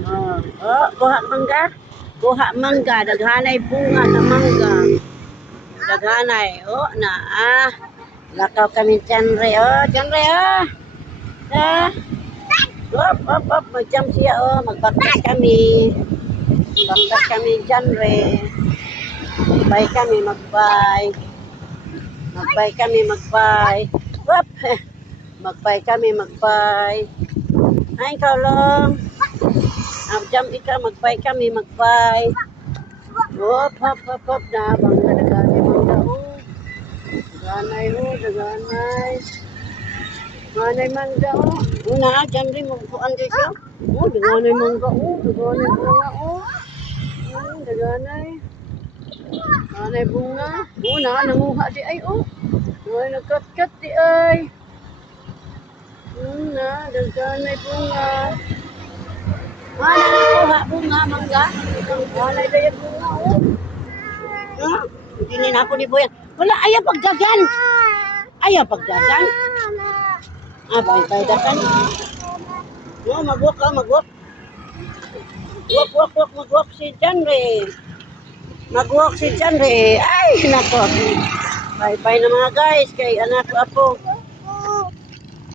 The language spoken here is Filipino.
Buha mangga. Buha mangga. Daghanay bunga sa mangga. Daghanay. Na lakaw kami dyan re. Dyan re Mag-jump siya Magbaktas kami. Baktas kami dyan re. Magbay kami, magbay. Magbay kami, magbay. Magbay kami, magbay. Ay, ikaw lang. Jump ikaw, magbay kami, magbay. Hop. Na, bangga, daganay, bangga, Daganay, daganay. Daganay, mangga, Una, dyan rin, magpuan din siya. Daganay, mangga, Daganay, bunga, Daganay. Daganay, bunga. Na, nanguha di ay, nagkat-kat di ay. Na, daganay, bunga. Nakuha, bunga, mangga. Daganay, daya, bunga, Hindi na ako ni Boyan. Wala, ayaw pagdagan. Ayaw pagdagan. Bye-bye, dagan. Mag-walk ka, mag-walk. Mag-walk si Janre. Mag-walk si Janre. Ay, nako. Bye-bye na mga guys. Kay anak ko ako.